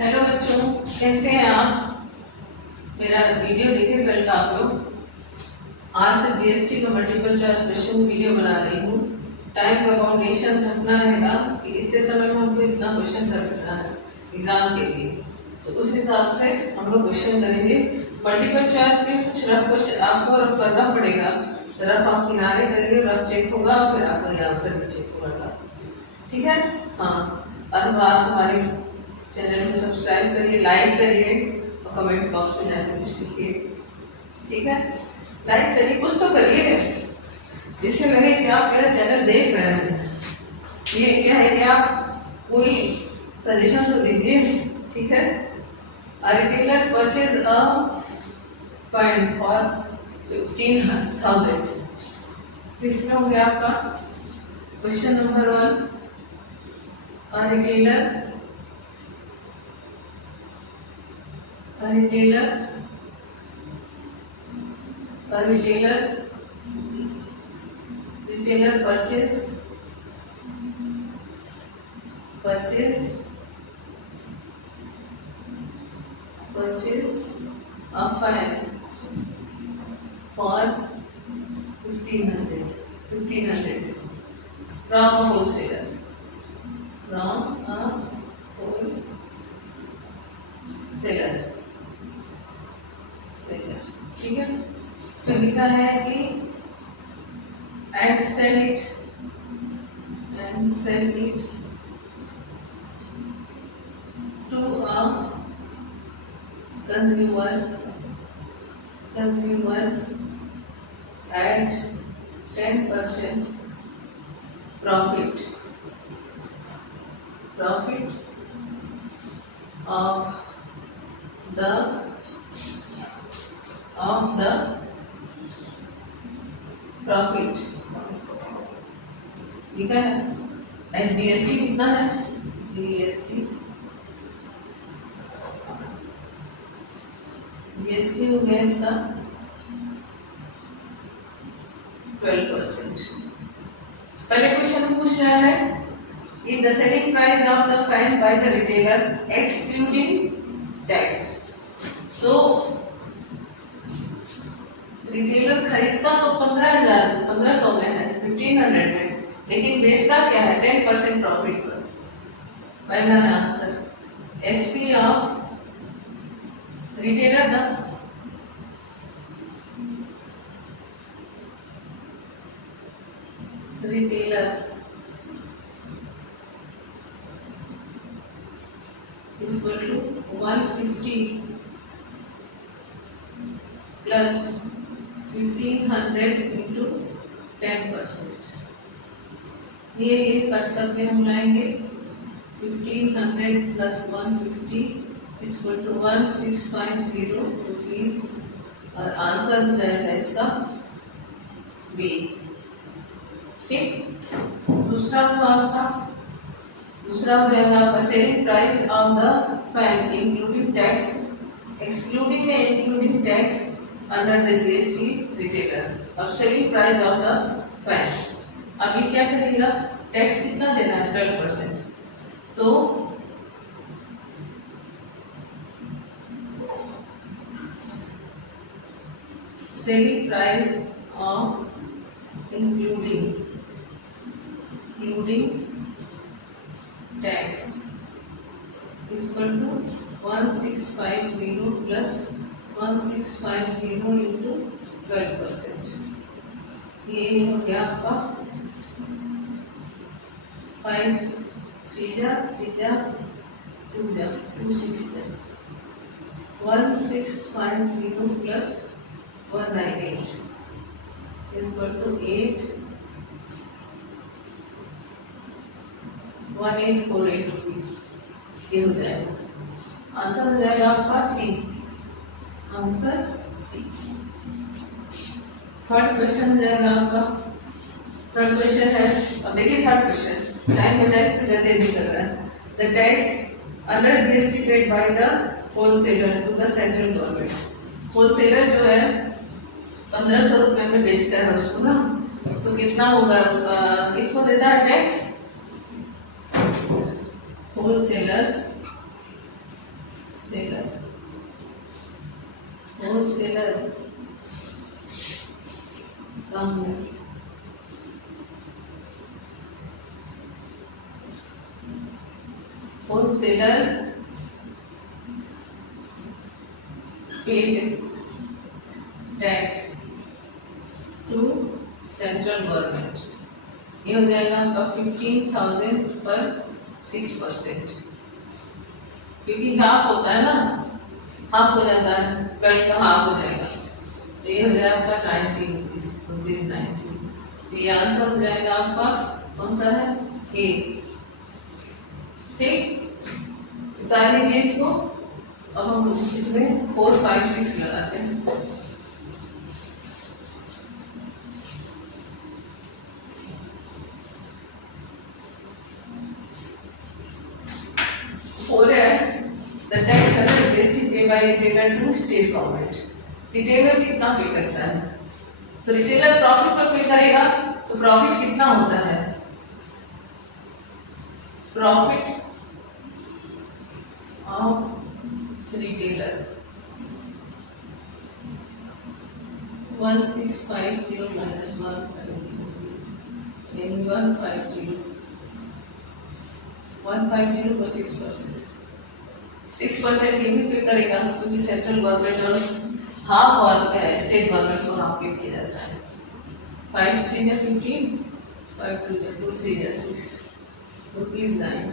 Hello बच्चों, कैसे हैं आप। मेरा वीडियो देखे कल का आप लोग। आज तो जीएसटी का मल्टीपल चॉइस क्वेश्चन वीडियो बना रही हूँ। टाइम का फाउंडेशन रखना रहेगा कि इतने समय में हमको इतना क्वेश्चन करना है एग्जाम के लिए। तो उस हिसाब से हम लोग क्वेश्चन करेंगे। मल्टीपल चॉइस में कुछ रफ क्वेश्चन आपको रफ करना पड़ेगा। रफ आप किनारे करिए, रफ चेक होगा, फिर आपका ये आंसर भी चेक होगा साथ। ठीक है। हाँ, और आप हमारे चैनल को सब्सक्राइब करिए, लाइक करिए और कमेंट बॉक्स में जाकर कुछ लिखिए। ठीक है, लाइक करिए, कुछ तो करिए जिससे लगे कि आप मेरा चैनल देख रहे हैं। ये क्या है कि आप कोई सजेशन तो दीजिए। ठीक है। A retailer purchase a fan for 15,000। इसमें हो गया आपका question number 1। A retailer purchase a fan for 1500 from a wholesaler, ठीक है। तो लिखा है कि and sell it to a consumer at 10% profit of the profit। लिखा है। एंड जीएसटी कितना है? जीएसटी हो गया इसका 12%। पहले क्वेश्चन में पूछ रहा है कि the selling price of the fan by the retailer excluding tax. तो रिटेलर खरीदता तो 1500 में है, 1500 में, लेकिन बेचता क्या है? 10% प्रॉफिट पर। पहला है आंसर एसपी ऑफ रिटेलर ना। Retailer equal to 150 plus 1500 into 10%। ये कट करके हम लाएंगे 1500 प्लस 150 इक्वल टू 1650 रुपीज, और आंसर हो जाएगा इसका बी। ठीक। दूसरा हो जाएगा आपका selling price of the fan including tax, excluding में including tax under the GST retailer, और selling price of the fan. अभी क्या करेगा? टैक्स कितना देना है? 12%। तो selling price of including tax equal to 1650 plus 1650 into 12%। ये हो गया आपका 5 3 जा 2 जा 2 6 जा 1650 प्लस 198 इक्वल टू 1848 रुपीज। ये हो जाएगा आंसर, हो जाएगा आपका C. Answer C. Third question हो जाएगा आपका। थर्ड क्वेश्चन है, अब देखिए थर्ड क्वेश्चन टाइम बजाय इससे ज्यादा नहीं लग रहा है। The tax under GST paid by the wholesaler to the central government. Wholesaler जो है 1500 रुपए में बेचता है उसको ना, तो कितना होगा? किसको देता है tax? Wholesaler wholesaler paid tax to central government. ये हो जाएगा आपका 15,000 पर 6%, क्योंकि हाफ होता है ना, हाफ हो जाता है, 12 का हाफ हो जाएगा, तो ये हो जाएगा आपका 90 रुपीज 90। तो ये आंसर हो जाएगा आपका कौन सा है, ए। ठीक, बता लीजिए इसको। अब हम इसमें 4, 5, 6 लगाते हैं। Four है the tax under GST pay by retailer to state government। Retailer कितना पे करता है, तो रिटेलर प्रॉफिट पर पे करेगा, तो प्रॉफिट कितना होता है, प्रॉफिट ऑफ रिटेलर 1650 minus 150 यानी 150 पर 6%। 6% ये भी पे करेगा, क्योंकि सेंट्रल गवर्नमेंट और हाफ और स्टेट गवर्नमेंट को हाफ पे किया जाता है। 5 3 या 15, 5 2 या 2 3 या 6 रुपीज 9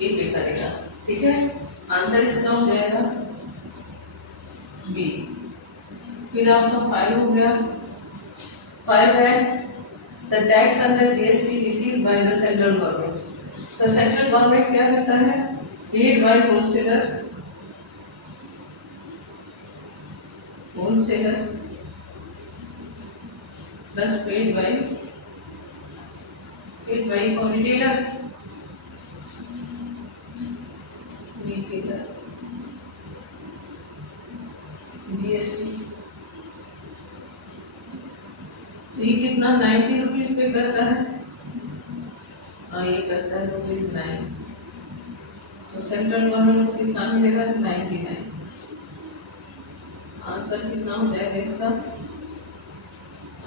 ये पे करेगा। ठीक है, आंसर इसका हो जाएगा बी। फिर आपका 5 हो गया। 5 है the tax under GST received by the central government. तो सेंट्रल गवर्नमेंट क्या करता है, paid by wholesaler plus paid by retailer GST. तो ये कितना 90 रुपीज पे करता है, और ये करता है ₹9। तो सेंट्रल गवर्नमेंट को कितना मिलेगा, 99। आंसर कितना हो जाएगा इसका,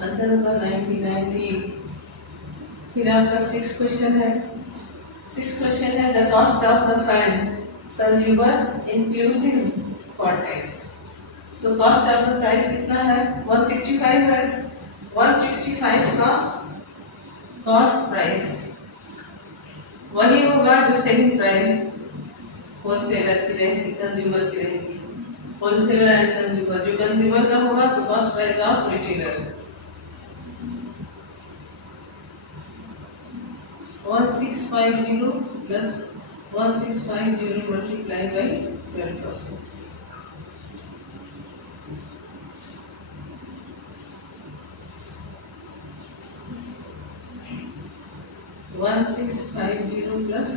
आंसर होगा 99। फिर आपका 6 क्वेश्चन है। 6 क्वेश्चन है the cost of the fan consumer inclusive for tax. तो कॉस्ट ऑफ द प्राइस कितना है, 165 है। 165 का कॉस्ट प्राइस वही होगा जो सेलिंग प्राइस होलसेलर की रहेगी, कंज्यूमर की रहेगी। होलसेलर एंड कंज्यूमर, जो कंज्यूमर का होगा तो cost price of retailer 1650 plus 1650 multiply by 12%। 1650 plus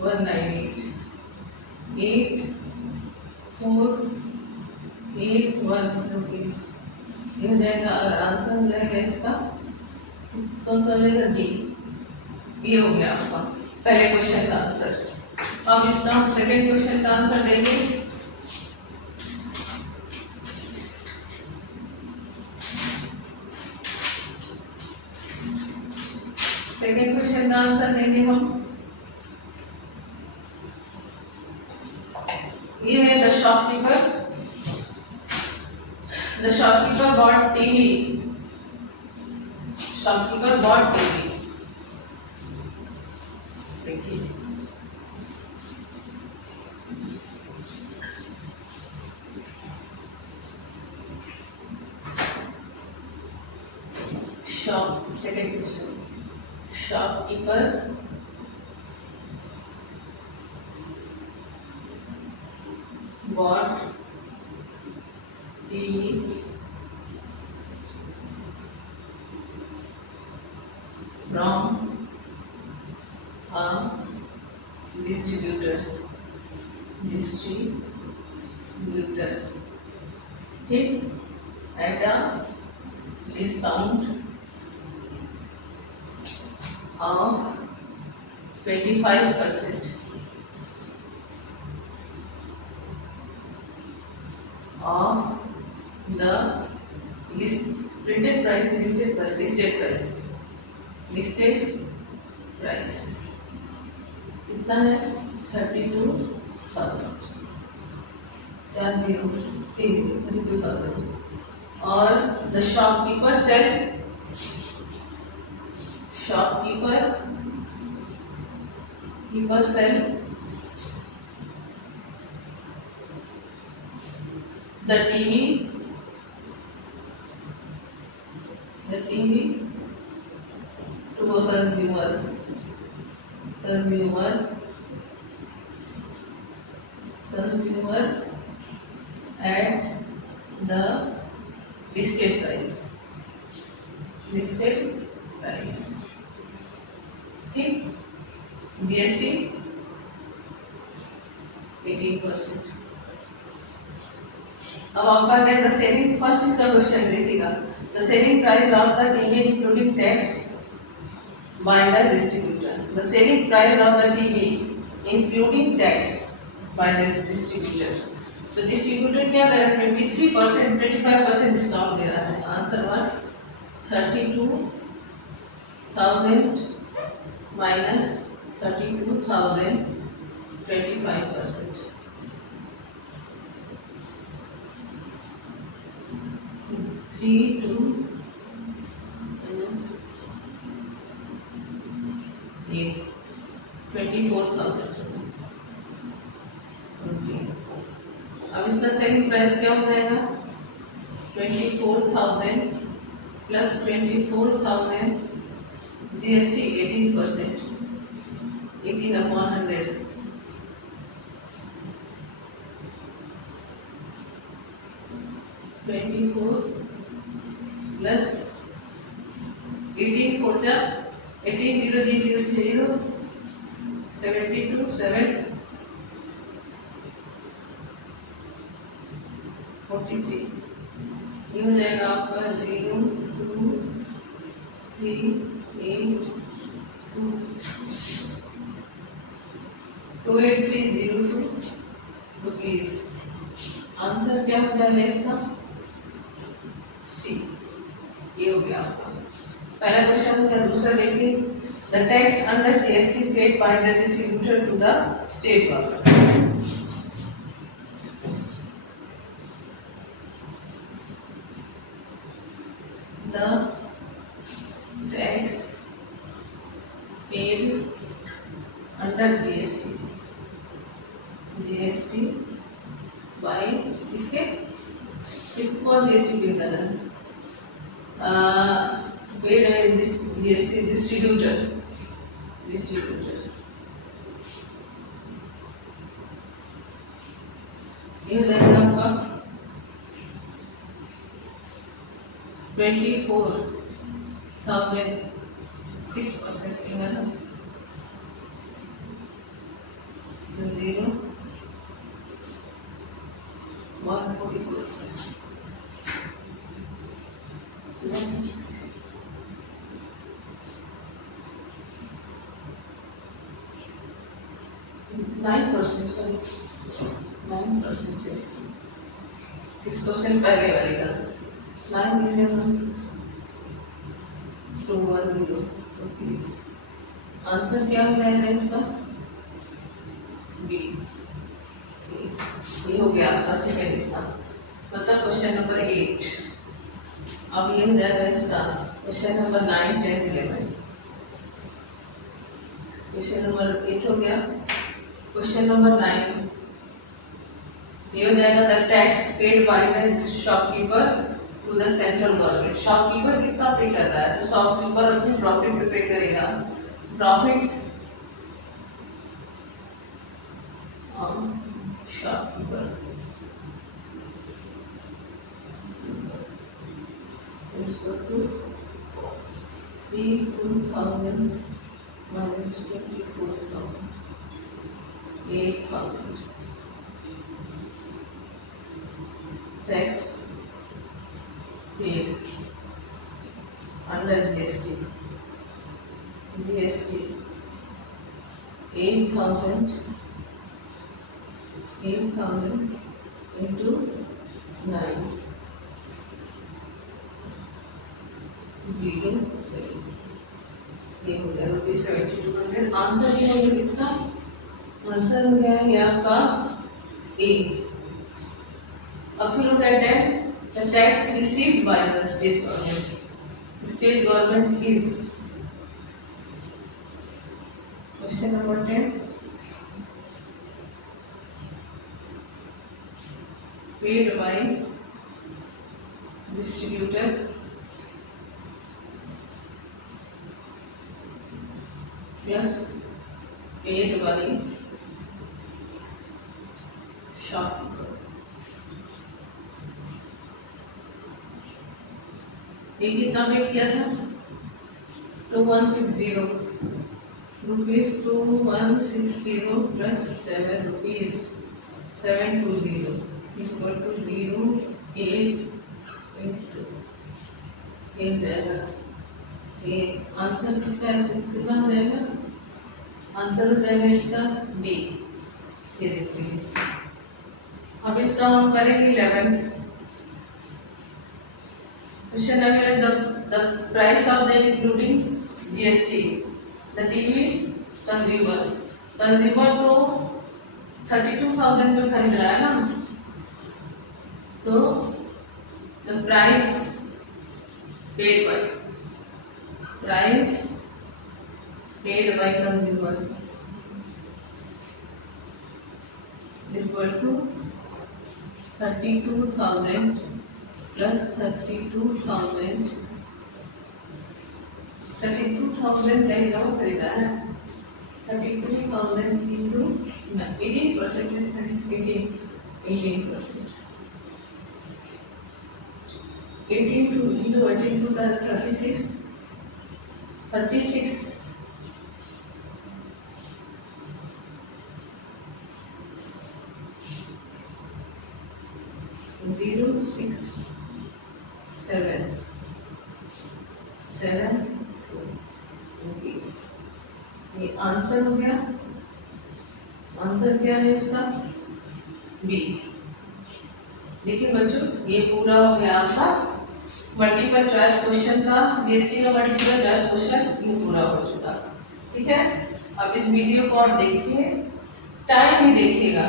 198 8481 rupees ये हो जाएगा। और आंसर हो जाएगा इसका कौन सा हो जाएगा, डी। ये हो गया आपका पहले क्वेश्चन का आंसर। अब इसका हम सेकेंड क्वेश्चन का आंसर देंगे। सेकेंड क्वेश्चन का आंसर देंगे हम। ये है the shopkeeper bought TV. Shopkeeper bought TV, देखिए second question, shopkeeper bought TV from a distributor ठीक at a discount of 25% of the listed price कितना है 32,000, 32,000। और the shopkeeper sell, shopkeeper sell the TV to a consumer at the listed price, ठीक। GST 18%। अब आपका क्या the selling, first इसका question देखिएगा, the selling price of the TV including tax bye the distributor, the selling price of the TV including tax bye the distributor. तो distributor क्या कर रहा है 23%, 25% डिस्काउंट दे रहा है। Answer 1 32,000 minus 32,000 25%, 32 minus 24,000 rupees. अब इसका सेलिंग प्राइस क्या हो जाएगा 24,000 प्लस 24,000 GST 18%, 18/100, 24 प्लस 18 4 जा 18 0 0 0 72 7 43, ये हो जाएगा आपका 0 2 3 8 2 28,302 रुपीज। आंसर क्या हो जाएगा इसका सी। ये हो गया आपका पहला क्वेश्चन हो गया। दूसरा देखिए, the tax under GST paid by the distributor to the state government. The tax paid under GST by इसके किसको GST पे करना है paid है GST डिस्ट्रीब्यूटर ये हो जाएगा आपका 24,000 6% कितना 0 144 9%, सॉरी 9% 6% पहले वाले का 9,210 रुपीज। आंसर क्या हो जाएगा इसका बी। ये हो गया आपका सेकेंड इसका, मतलब क्वेश्चन नंबर 8। अब ये हो जाएगा इसका क्वेश्चन नंबर 9 10 11। क्वेश्चन नंबर 8 हो गया। क्वेश्चन नंबर 9 ये हो जाएगा the tax paid by the shopkeeper to the central government. Shopkeeper कितना पे कर रहा है, तो शॉपकीपर अपने प्रॉफिट पे पे करेगा। Profit shopkeeper is equal to 32,000 minus 24,000 8,000 tax paid under GST 8,000 into 9 0 ये हो गया ₹7200। आंसर ये हो गया किसका आंसर हो गया ये आपका ए। अब फिर look at the tax received by the state government. State government is question number 10. Paid by distributor plus paid by shopkeeper. ये कितना पे किया था? 2160 rupees 2160 plus 7 rupees 720 equal to 0.8 जाएगा। ये आंसर किसका कितना हो जाएगा? आंसर हो जाएगा इसका बी। ये देखते हैं। अब इसका हम करेंगे 11। Question number the price of the including GST the TV consumer तो 32,000 में खरीद रहा है ना, तो the price paid by consumer is equal to 32,000 plus 32,000 कहेगा वो खरीदा है 32,000 into 18% 18 to into 18 to 36 7 rupees. ये आंसर हो गया। आंसर क्या है इसका? बी। देखिए बच्चों, ये पूरा हो गया आपका मल्टीपल चॉइस क्वेश्चन का, जीएसटी का मल्टीपल चॉइस क्वेश्चन ये पूरा हो चुका। ठीक है, अब इस वीडियो को आप देखिए, टाइम भी देखिएगा,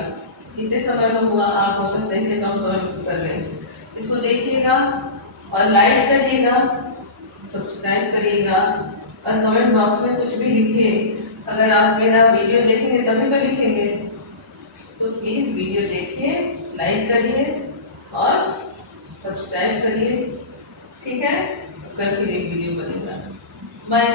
कितने समय में हुआ, आप हो सकता है इसे कम समय में कर लें। इसको देखिएगा और लाइक करिएगा, सब्सक्राइब करिएगा और कमेंट बॉक्स में कुछ भी लिखिए। अगर आप मेरा वीडियो देखेंगे तभी तो लिखेंगे, तो प्लीज़ वीडियो देखिए, लाइक करिए और सब्सक्राइब करिए। ठीक है, कल फिर एक वीडियो बनेगा। बाय।